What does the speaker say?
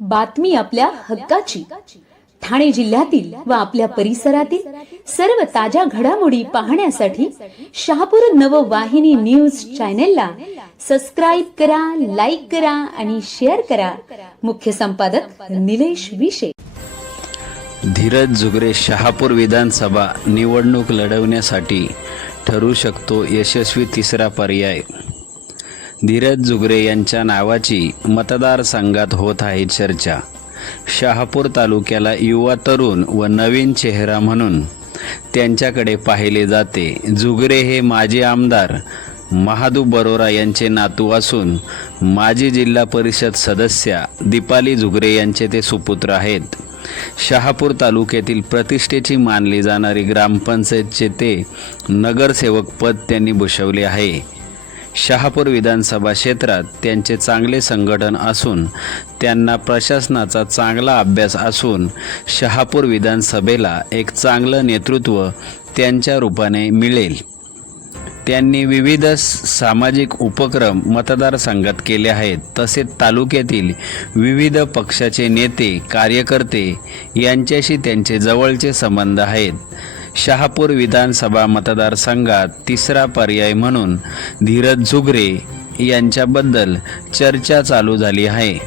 बातमी आपल्या हक्काची. ठाणे जिल्ह्यातील व आपल्या परिसरातील सर्व ताज्या घडामोडी पाहण्यासाठी शहापूर नववाहिनी न्यूज चॅनेलला सबस्क्राईब करा लाईक करा आणि शेअर करा. मुख्य संपादक निलेश विशे. धीरज जुगरे शहापूर विधानसभा निवडणूक लढवण्यासाठी ठरू शकतो यशस्वी तिसरा पर्याय. धीरज जुगरे यांच्या नावाची मतदारसंघात होत आहे चर्चा. शहापूर तालुक्याला युवा तरुण व नवीन चेहरा म्हणून त्यांच्याकडे पाहिले जाते. जुगरे हे माजी आमदार महादू बरोरा यांचे नातू असून माजी जिल्हा परिषद सदस्या दीपाली जुगरे यांचे ते सुपुत्र आहेत. शहापूर तालुक्यातील प्रतिष्ठेची मानली जाणारी ग्रामपंचायतचे ते नगरसेवक पद त्यांनी भूषवले आहे. शहापूर विधानसभा क्षेत्रात त्यांचे चांगले संघटन असून त्यांना प्रशासनाचा चांगला अभ्यास असून शहापूर विधानसभेला एक चांगलं नेतृत्व त्यांच्या रूपाने मिळेल. त्यांनी विविध स- सामाजिक उपक्रम मतदारसंघात केले आहेत. तसेच तालुक्यातील विविध पक्षाचे नेते कार्यकर्ते यांच्याशी त्यांचे जवळचे संबंध आहेत. शहापूर विधानसभा मतदारसंघात तिसरा पर्याय म्हणून धीरज झुगरे यांच्याबद्दल चर्चा चालू झाली आहे.